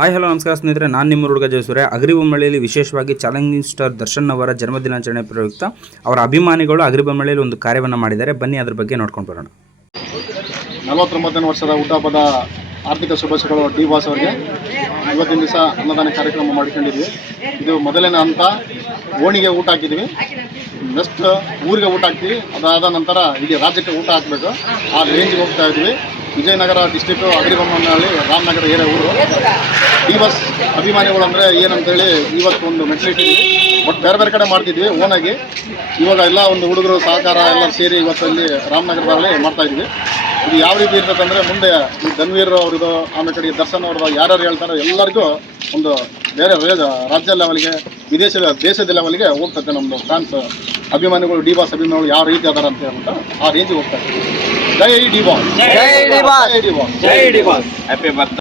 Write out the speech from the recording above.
Hi hello ನಮಸ್ಕಾರ ಸ್ನೇಹಿತರೆ, ನಾನು ನಿಮ್ಮ ಹುಡುಗ ಜಯಸೂರ್ಯ. ಅಗ್ರಿಬೊಮ್ಮಳ್ಳಿಯಲ್ಲಿ ವಿಶೇಷವಾಗಿ ಚಾಲೆಂಜಿಂಗ್ ಸ್ಟಾರ್ ದರ್ಶನ್ ಅವರ ಜನ್ಮದಿನಾಚರಣೆ ಪ್ರಯುಕ್ತ ಅವರ ಅಭಿಮಾನಿಗಳು ಅಗ್ರಿಬೊಮ್ಮಳ್ಳಿಯಲ್ಲಿ ಒಂದು ಕಾರ್ಯವನ್ನು ಮಾಡಿದ್ದಾರೆ. ಬನ್ನಿ ಅದ್ರ ಬಗ್ಗೆ ನೋಡ್ಕೊಂಡು ಬರೋಣ. 49ನೇ ವರ್ಷದ ಹುಟ್ಟುಹಬ್ಬದ ಆರ್ಥಿಕ ಶುಭಾಶಯಗಳು ಡಿ ಬಾಸ್ ಅವರಿಗೆ. ಇವತ್ತಿನ ದಿವಸ ಅನ್ನದಾನ ಕಾರ್ಯಕ್ರಮ ಮಾಡಿಕೊಂಡಿದ್ವಿ. ಇದು ಮೊದಲನೇ ಹಂತ. ಓಣಿಗೆ ಊಟ ಹಾಕಿದ್ವಿ, ನೆಕ್ಸ್ಟ್ ಊರಿಗೆ ಊಟ ಹಾಕ್ತೀವಿ. ಅದಾದ ನಂತರ ಇಡೀ ರಾಜ್ಯಕ್ಕೆ ಊಟ ಹಾಕಬೇಕು. ಆ ರೇಂಜ್ಗೆ ಹೋಗ್ತಾ ಇದ್ವಿ. ವಿಜಯನಗರ ಡಿಸ್ಟಿಕ್ಟು ಅಗ್ರಿಬೊಮ್ಮನಹಳ್ಳಿ ರಾಮನಗರ ಏರಿಯಾ ಊರು. ಡಿ ಬಾಸ್ ಅಭಿಮಾನಿಗಳು ಅಂದರೆ ಏನಂತೇಳಿ ಇವತ್ತು ಒಂದು ಮೆಟ್ಲಿಟ್ಟಿದ್ವಿ. ಬಟ್ ಬೇರೆ ಬೇರೆ ಕಡೆ ಮಾಡ್ತಿದ್ವಿ ಓನಾಗಿ. ಇವಾಗ ಎಲ್ಲ ಒಂದು ಹುಡುಗರು ಸಹಕಾರ ಎಲ್ಲ ಸೇರಿ ಇವತ್ತಲ್ಲಿ ರಾಮನಗರದಲ್ಲಿ ಮಾಡ್ತಾಯಿದ್ವಿ. ಇದು ಯಾವ ರೀತಿ ಇರ್ತದೆ ಅಂದರೆ, ಮುಂದೆ ಈ ಧನ್ವೀರ್ ಅವ್ರದ್ದು, ಆಮೇಲೆ ಕಡೆ ದರ್ಶನ್ ಅವ್ರದ್ದು ಯಾರ್ಯಾರು ಹೇಳ್ತಾರೋ ಎಲ್ಲರಿಗೂ ಒಂದು ಬೇರೆ ರಾಜ್ಯ ಲೆವೆಲ್ಗೆ, ದೇಶದ ಲೆವೆಲ್ಗೆ ಹೋಗ್ತದೆ. ನಮ್ಮದು ಫ್ಯಾನ್ಸ್ ಅಭಿಮಾನಿಗಳು, ಡಿ ಬಾಸ್ ಅಭಿಮಾನಿಗಳು ಯಾವ ರೀತಿ ಅದಾರ ಅಂತ ಹೇಳ್ಬಿಟ್ಟು ಆ ರೇಂಜಿಗೆ ಹೋಗ್ತಾ ಇದ್ದೀವಿ. ಜೈ ಡಿ ಬಾಸ್, ಜೈ ಡಿ ಬಾಸ್, ಜೈ ಡಿ ಬಾಸ್, ಹ್ಯಾಪಿ ಬರ್ತ್ಡೇ.